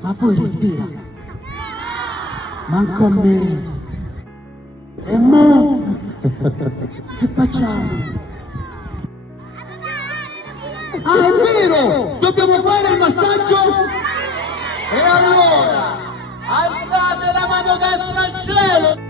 ma poi respira. Manco a me. E mo? Che facciamo? Ah, è vero! Dobbiamo fare il massaggio? E allora, alzate la mano destra al cielo!